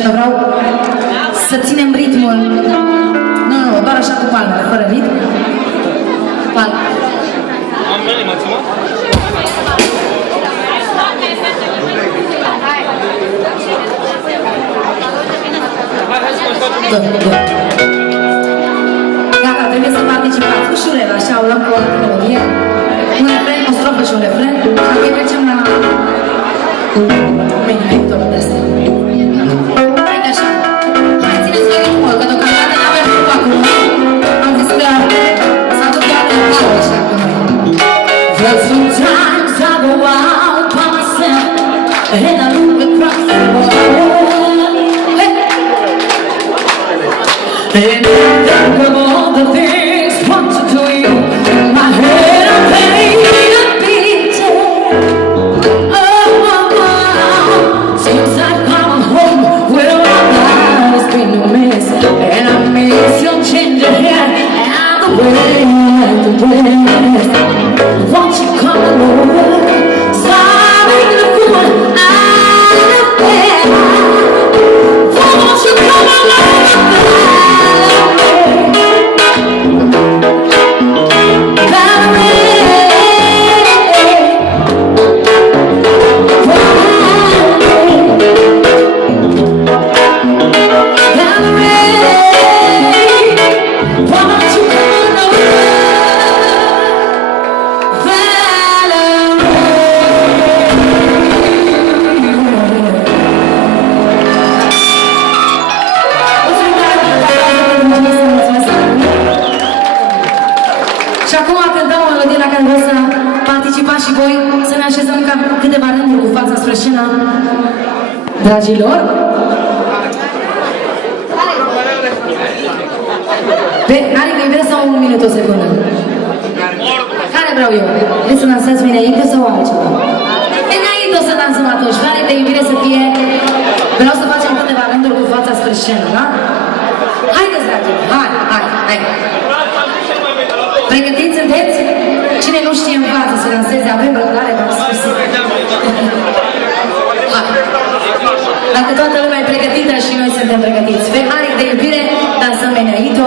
așa, dar vreau să ținem ritmul. Nu, doar așa cu palmele, fără ritm. Palme. Am venit, mă ținut? Gata, trebuie să participați ușurel, așa, o luăm cu o altă melodie. Un refren, o strofă și un refren. Și apoi trecem la... Bine, ai tot de asta. Haide așa. Hai, țineți-vă ritmul, că deocamdată n-avem timp acum. Am zis că s-a dus doar în palme așa cu noi. Well, sometimes I go out by myself and I look across the world. And I think of all the things what to do you. In my head I'm paying a picture. Since I've come home, where my life's been a mess. And I miss your ginger hair and the way you like to dress. Won't you come over? Sorry, the fool out of bed. Won't you come over? Și acum cântăm o melodie la care vreau să participați și voi, să ne așezăm ca câteva rânduri cu fața spre scenă. Dragilor! N-are că sau un minut, o secundă? Care vreau eu? Vreți să dansați înainte sau altceva? Înainte o să dansăm atunci. Care de iubire să fie? Vreau să facem câteva rânduri cu fața spre scenă, da? Haideți, dragilor! Hai! Pregătiți, sunteți? Cine nu știe în față să danseze, avem răbdare, v-am spus. Dacă toată lumea e pregătită și noi suntem pregătiți. Pe aric de iubire, dansăm Meneaito.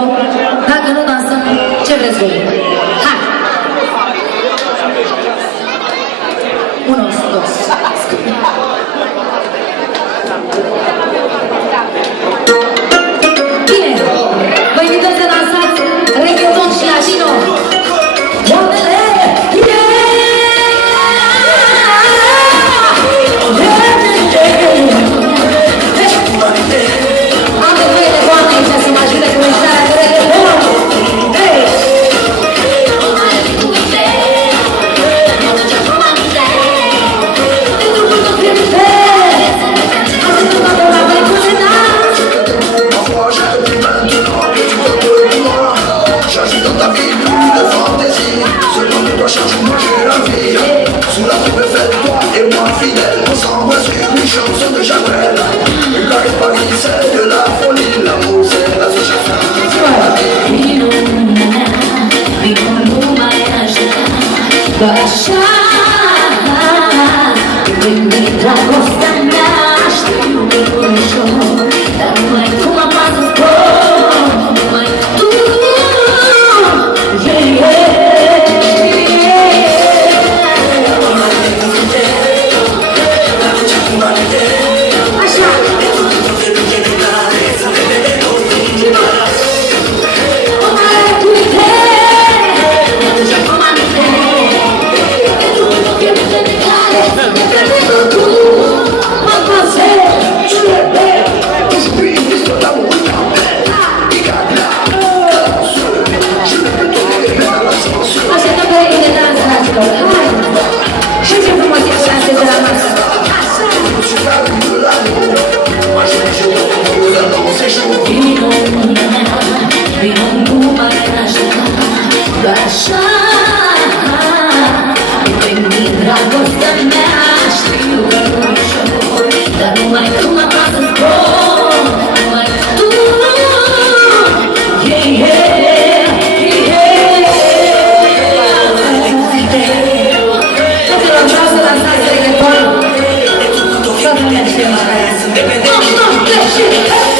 Dacă nu dansăm, ce vreți voi? Hai! 1, 2, 3. Bine! Vă invităm să dansați reggaeton și latino. Am nevoie de oameni aici să mă ajute cu mișcarea de reggaeton. Change-moi, j'ai la vie. Sous la tour Eiffel, toi et moi fidèles, ensemble sur une chanson de Javel. Une carré Paris, c'est de la folie. L'amour, c'est la société. Să Independiente.